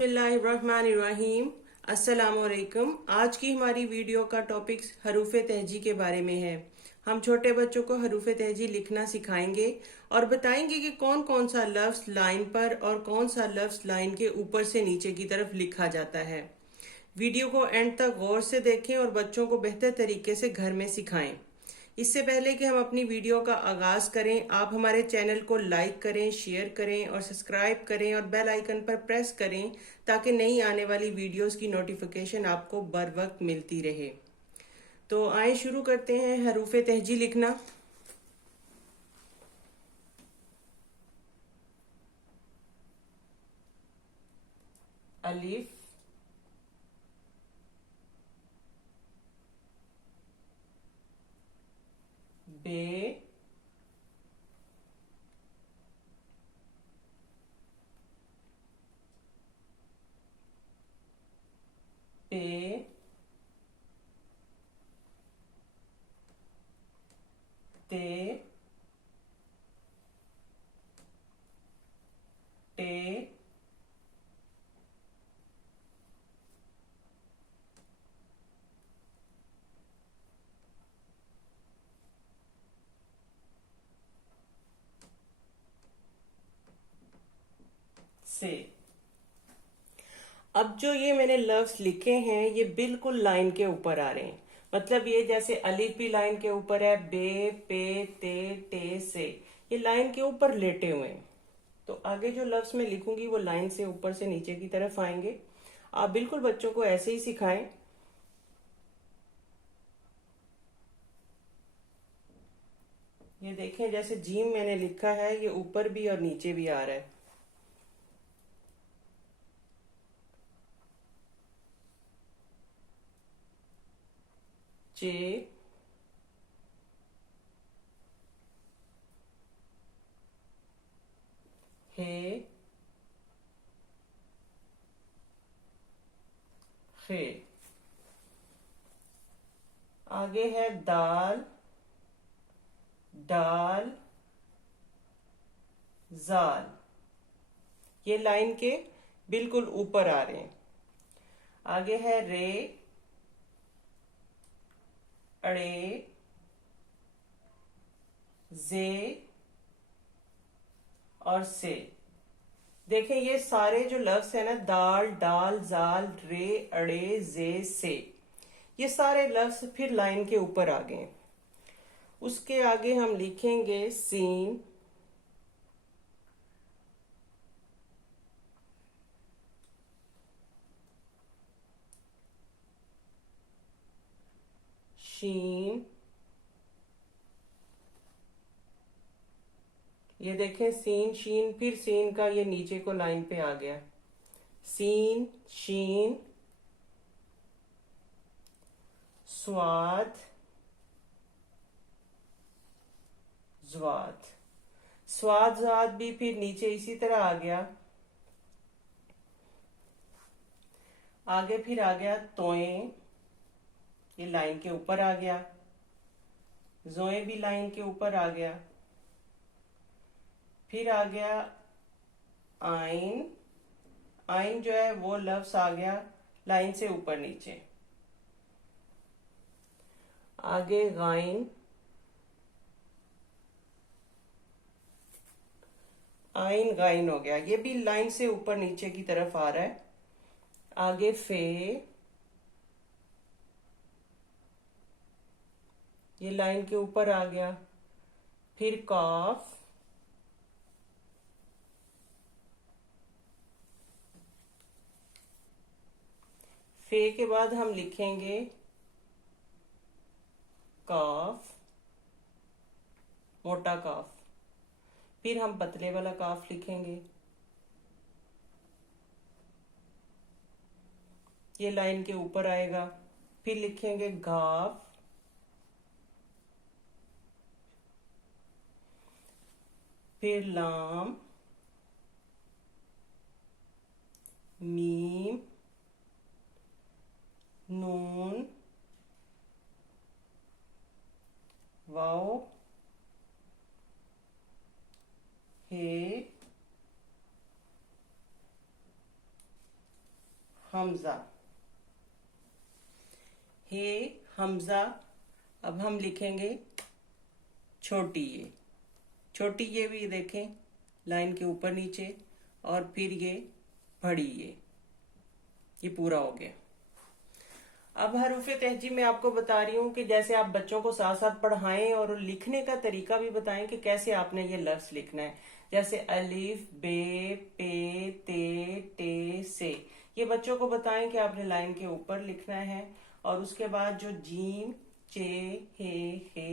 बिस्मिल्लाहिर्रहमानिर्रहीम। अस्सलामुअलैकुम। आज की हमारी वीडियो का टॉपिक हरूफ तहजी के बारे में है। हम छोटे बच्चों को हरूफ तहजी लिखना सिखाएंगे और बताएंगे कि कौन कौन सा लफ्ज़ लाइन पर और कौन सा लफ्ज़ लाइन के ऊपर से नीचे की तरफ लिखा जाता है। वीडियो को एंड तक गौर से देखें और बच्चों को बेहतर तरीके से घर में सिखाएं। इससे पहले कि हम अपनी वीडियो का आगाज करें, आप हमारे चैनल को लाइक करें, शेयर करें और सब्सक्राइब करें और बेल आइकन पर प्रेस करें ताकि नई आने वाली वीडियोस की नोटिफिकेशन आपको बर वक्त मिलती रहे। तो आए शुरू करते हैं हरूफ तहजी लिखना। अलिफ, बे, पे, ते, टे, से। अब जो ये मैंने लफ्ज लिखे हैं ये बिल्कुल लाइन के ऊपर आ रहे हैं। मतलब ये जैसे अलिफ भी लाइन के ऊपर है, बे, पे, ते, टे, से, ये लाइन के ऊपर लेटे हुए हैं। तो आगे जो लफ्ज मैं लिखूंगी वो लाइन से ऊपर से नीचे की तरफ आएंगे। आप बिल्कुल बच्चों को ऐसे ही सिखाएं। ये देखें, जैसे जीम मैंने लिखा है ये ऊपर भी और नीचे भी आ रहा है। जे, हे, खे। आगे है दाल, डाल, जाल। ये लाइन के बिल्कुल ऊपर आ रहे हैं। आगे है रे, अड़े, जे और से। देखें ये सारे जो लफ्ज है ना, दाल, डाल, जाल, रे, अड़े, जे, से, ये सारे लफ्ज फिर लाइन के ऊपर आ गए। उसके आगे हम लिखेंगे सीन, शीन। ये देखें सीन, शीन, फिर सीन का ये नीचे को लाइन पे आ गया। सीन, शीन, स्वाद, ज्वाद। स्वाद जाद भी फिर नीचे इसी तरह आ गया। आगे फिर आ गया तोए, ये लाइन के ऊपर आ गया। जोए भी लाइन के ऊपर आ गया। फिर आ गया आइन। आइन जो है वो लफ्ज आ गया लाइन से ऊपर नीचे। आगे गाइन, आइन गाइन हो गया, ये भी लाइन से ऊपर नीचे की तरफ आ रहा है। आगे फे, ये लाइन के ऊपर आ गया। फिर कॉफ, फे के बाद हम लिखेंगे काफ, मोटा काफ। फिर हम पतले वाला काफ लिखेंगे, ये लाइन के ऊपर आएगा। फिर लिखेंगे गाफ, फिर लाम, मीम, नून, वाओ, हे, हमजा, हे हमजा। अब हम लिखेंगे छोटी ये। छोटी ये भी देखें लाइन के ऊपर नीचे, और फिर ये बड़ी ये पूरा हो गया। अब हरूफे तहजी मैं आपको बता रही हूँ कि जैसे आप बच्चों को साथ साथ पढ़ाएं और लिखने का तरीका भी बताएं कि कैसे आपने ये लफ्ज लिखना है। जैसे अलिफ, बे, पे, ते, टे, से, ये बच्चों को बताएं कि आपने लाइन के ऊपर लिखना है। और उसके बाद जो जीम, चे, हे,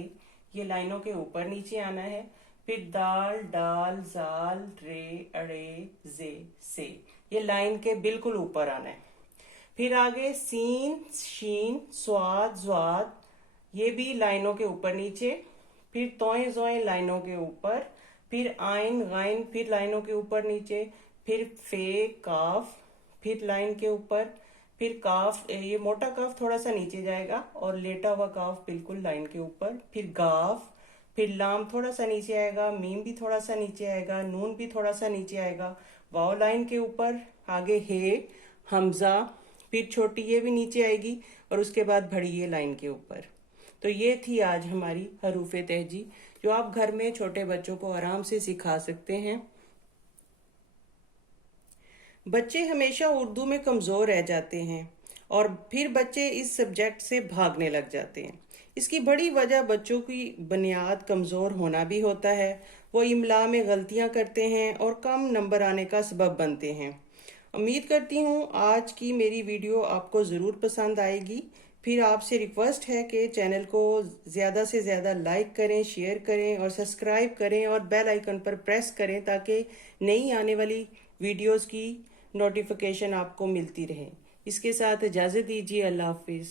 ये लाइनों के ऊपर नीचे आना है। फिर दाल, डाल, जाल, रे, अड़े, जे, से, ये लाइन के बिल्कुल ऊपर आना है। फिर आगे सीन, शीन, स्वाद, ज्वाद, ये भी लाइनों के ऊपर नीचे। फिर तोए, जोए लाइनों के ऊपर। फिर आइन, गाइन, फिर लाइनों के ऊपर नीचे। फिर फे, काफ, फिर लाइन के ऊपर। फिर काफ, ये मोटा काफ थोड़ा सा नीचे जाएगा और लेटा हुआ काफ बिल्कुल लाइन के ऊपर। फिर गाफ, फिर लाम थोड़ा सा नीचे आएगा, मीम भी थोड़ा सा नीचे आएगा, नून भी थोड़ा सा नीचे आएगा, वाव लाइन के ऊपर। आगे हे, हमजा, फिर छोटी ये भी नीचे आएगी, और उसके बाद बड़ी ये लाइन के ऊपर। तो ये थी आज हमारी हरूफे तहजी, जो आप घर में छोटे बच्चों को आराम से सिखा सकते हैं। बच्चे हमेशा उर्दू में कमज़ोर रह जाते हैं और फिर बच्चे इस सब्जेक्ट से भागने लग जाते हैं। इसकी बड़ी वजह बच्चों की बुनियाद कमज़ोर होना भी होता है। वो इमला में गलतियां करते हैं और कम नंबर आने का सबब बनते हैं। उम्मीद करती हूँ आज की मेरी वीडियो आपको ज़रूर पसंद आएगी। फिर आपसे रिक्वेस्ट है कि चैनल को ज़्यादा से ज़्यादा लाइक करें, शेयर करें और सब्सक्राइब करें, और बेल आइकन पर प्रेस करें ताकि नई आने वाली वीडियोस की नोटिफिकेशन आपको मिलती रहे। इसके साथ इजाज़त दीजिए। अल्लाह हाफिज़।